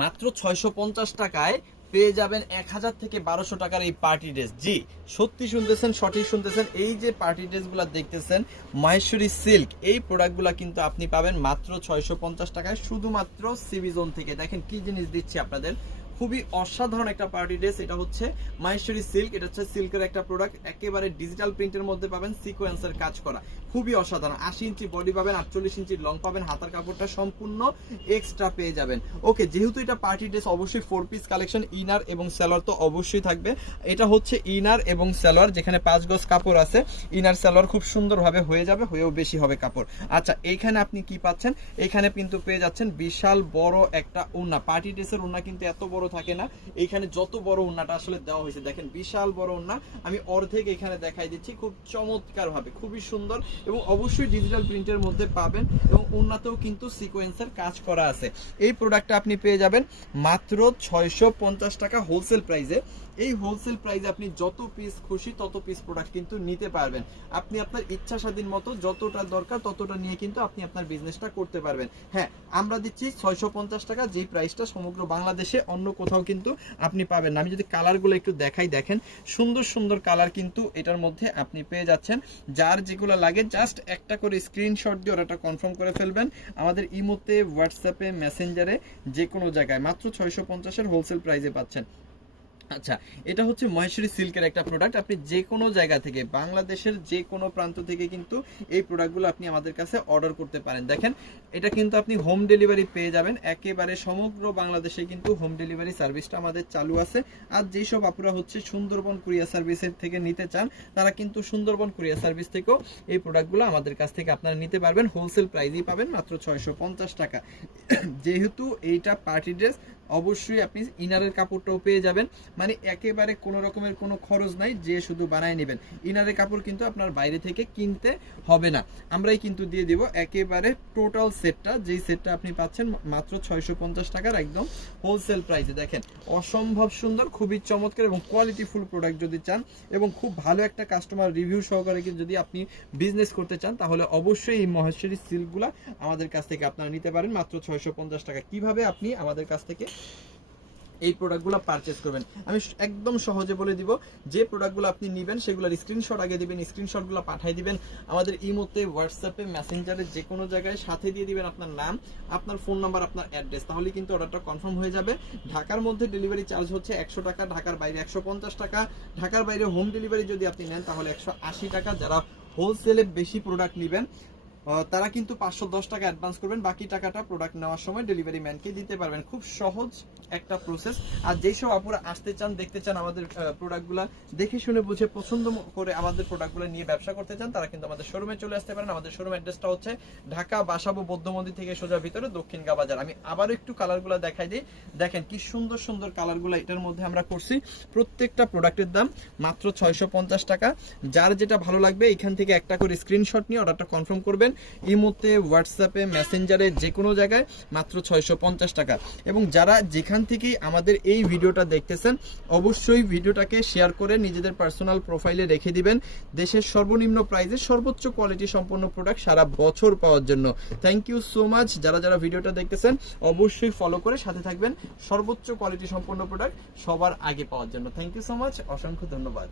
মাত্র 650 টাকায় পেয়ে যাবেন 1000 থেকে 1200 টাকার এই পার্টি ড্রেস। জি, সত্যি শুনতেছেন, সঠিক শুনতেছেন। এই যে পার্টি ড্রেসগুলো দেখতেছেন মাহেশ্বরী সিল্ক, এই প্রোডাক্টগুলো কিন্তু আপনি পাবেন মাত্র 650 টাকায় শুধুমাত্র সিবি জোন থেকে। দেখেন কি জিনিস দিচ্ছি আপনাদের, খুবই অসাধারণ একটা পার্টি ড্রেস। এটা হচ্ছে মাহেশ্বরী সিল্ক, এটা হচ্ছে সিল্কের একটা প্রোডাক্ট, একেবারে ডিজিটাল প্রিন্টের মধ্যে পাবেন, সিকোয়েন্সের কাজ করা, খুবই অসাধারণ। 80 ইঞ্চি বডি পাবেন, 48 ইঞ্চি লং পাবেন, হাতার কাপড়টা সম্পূর্ণ এক্সট্রা পেয়ে যাবেন। ওকে, যেহেতু এটা পার্টি ড্রেস অবশ্যই 4 পিস কালেকশন, ইনার এবং সালোয়ার তো অবশ্যই থাকবে। এটা হচ্ছে ইনার এবং সালোয়ার, যেখানে 5 গজ কাপড় আছে। ইনার সালোয়ার খুব সুন্দরভাবে হয়ে যাবে, হয়েও বেশি হবে কাপড়। আচ্ছা, এইখানে আপনি কি পাচ্ছেন, এখানে কিন্তু পেয়ে যাচ্ছেন বিশাল বড় একটা ওড়না। পার্টি ড্রেসের ওড়না কিন্তু এত বড় থাকে না, এইখানে যত বড় ওড়নাটা আসলে দেওয়া হয়েছে দেখেন, বিশাল বড় ওড়না। আমি অর্ধেক এখানে দেখাই দিচ্ছি, খুব চমৎকার ভাবে, খুবই সুন্দর এবং অবশ্যই ডিজিটাল প্রিন্টের মধ্যে পাবেন এবং ওড়নাতেও কিন্তু সিকোয়েন্সের কাজ করা আছে। এই প্রোডাক্টটা আপনি পেয়ে যাবেন মাত্র 650 টাকা হোলসেল প্রাইসে। এই হোলসেল প্রাইসে আপনি যত পিস খুশি তত পিস প্রোডাক্ট কিন্তু নিতে পারবেন। আপনি আপনার ইচ্ছা স্বাধীন মতো যতটা দরকার ততটা নিয়ে কিন্তু আপনি আপনার বিজনেসটা করতে পারবেন। হ্যাঁ, আমরা দিচ্ছি 650 টাকা, যেই প্রাইসটা সমগ্র বাংলাদেশে অন্য কোথাও কিন্তু আপনি পাবেন না। আমি যদি কালারগুলো একটু দেখাই, দেখেন সুন্দর সুন্দর কালার কিন্তু এটার মধ্যে আপনি পেয়ে যাচ্ছেন। যার যেগুলো লাগে জাস্ট একটা করে স্ক্রিনশট দিয়ে ওটা কনফার্ম করে ফেলবেন আমাদের ইমোতে, হোয়াটসঅ্যাপে, মেসেঞ্জারে, যে কোনো জায়গায় মাত্র 650-এর হোলসেল প্রাইসে পাচ্ছেন। আচ্ছা, এটা হচ্ছে মহেশ্বরী সিল্কের একটা প্রোডাক্ট। আপনি যে কোনো জায়গা থেকে, বাংলাদেশের যে কোনো প্রান্ত থেকে কিন্তু এই প্রোডাক্টগুলো আপনি আমাদের কাছে অর্ডার করতে পারেন। দেখেন, এটা কিন্তু আপনি হোম ডেলিভারি পেয়ে যাবেন, একেবারে সমগ্র বাংলাদেশে কিন্তু হোম ডেলিভারি সার্ভিসটা আমাদের চালু আছে। আর যেসব আপুরা হচ্ছে সুন্দরবন কুরিয়ার সার্ভিসের থেকে নিতে চান, তারা কিন্তু সুন্দরবন কুরিয়ার সার্ভিস থেকেও এই প্রোডাক্টগুলো আমাদের কাছ থেকে আপনারা নিতে পারবেন। হোলসেল প্রাইসেই পাবেন মাত্র 650 টাকা। যেহেতু এইটা পার্টি ড্রেস, অবশ্যই আপনি ইনারের কাপড়টাও পেয়ে যাবেন, মানে একেবারে কোনো রকমের কোনো খরচ নাই যে শুধু বানায় নেবেন। ইনারের কাপড় কিন্তু আপনার বাইরে থেকে কিনতে হবে না, আমরাই কিন্তু দিয়ে দিব একেবারে টোটাল সেটটা। যেই সেটটা আপনি পাচ্ছেন মাত্র 650 টাকার একদম হোলসেল প্রাইসে। দেখেন, অসম্ভব সুন্দর, খুবই চমৎকার এবং কোয়ালিটিফুল প্রোডাক্ট যদি চান এবং খুব ভালো একটা কাস্টমার রিভিউ সহকারে যদি আপনি বিজনেস করতে চান, তাহলে অবশ্যই এই মহেশ্বরী সিল্কগুলা আমাদের কাছ থেকে আপনারা নিতে পারেন মাত্র 650 টাকা। কিভাবে আপনি আমাদের কাছ থেকে এই প্রোডাক্টগুলো পারচেজ করবেন আমি একদম সহজে বলে দিব। যে প্রোডাক্টগুলো আপনি নেবেন সেগুলোর স্ক্রিনশট আগে দিবেন, স্ক্রিনশটগুলো পাঠিয়ে দিবেন আমাদের ইমোতে, হোয়াটসঅ্যাপে, মেসেঞ্জারে, যে কোনো জায়গায় সাথে দিয়ে দিবেন আপনার নাম, আপনার ফোন নাম্বার, আপনার অ্যাড্রেস, তাহলে কিন্তু অর্ডারটা কনফার্ম হয়ে যাবে। ঢাকার মধ্যে ডেলিভারি চার্জ হচ্ছে 100 টাকা, ঢাকার বাইরে 150 টাকা। ঢাকার বাইরে হোম ডেলিভারি যদি আপনি নেন তাহলে 180 টাকা। যারা হোলসেলে বেশি প্রোডাক্ট নেবেন তারা কিন্তু 510 টাকা অ্যাডভান্স করবেন, বাকি টাকাটা প্রোডাক্ট নেওয়ার সময় ডেলিভারি ম্যানকে দিতে পারবেন। খুব সহজ একটা প্রসেস। আর যেই সব আপুরা আসতে চান, দেখতে চান আমাদের প্রোডাক্টগুলো, দেখে শুনে বুঝে পছন্দ করে আমাদের প্রোডাক্টগুলো নিয়ে ব্যবসা করতে চান, তারা কিন্তু আমাদের শোরুমে চলে আসতে পারেন। আমাদের শোরুম অ্যাড্রেসটা হচ্ছে ঢাকা বাসাবো বৌদ্ধ মন্দির থেকে সোজা ভিতরে দক্ষিণ গা বাজার। আমি আবারও একটু কালারগুলো দেখাই দিই, দেখেন কি সুন্দর সুন্দর কালারগুলো এটার মধ্যে আমরা করছি। প্রত্যেকটা প্রোডাক্টের দাম মাত্র 650 টাকা। যার যেটা ভালো লাগবে এখান থেকে একটা করে স্ক্রিনশট নিয়ে অর্ডারটা কনফার্ম করবেন ইমোতে, হোয়াটসঅ্যাপে, মেসেঞ্জারে, যে কোনো জায়গায় মাত্র 650 টাকা। এবং যারা যেখান থেকেই আমাদের এই ভিডিওটা দেখতেছেন, অবশ্যই ভিডিওটাকে শেয়ার করে নিজেদের পার্সোনাল প্রোফাইলে রেখে দিবেন দেশের সর্বনিম্ন প্রাইসে সর্বোচ্চ কোয়ালিটি সম্পন্ন প্রোডাক্ট সারা বছর পাওয়ার জন্য। Thank you so much. যারা যারা ভিডিওটা দেখতেছেন অবশ্যই ফলো করে সাথে থাকবেন সর্বোচ্চ কোয়ালিটি সম্পন্ন প্রোডাক্ট সবার আগে পাওয়ার জন্য। থ্যাংক ইউ সো মাচ, অসংখ্য ধন্যবাদ।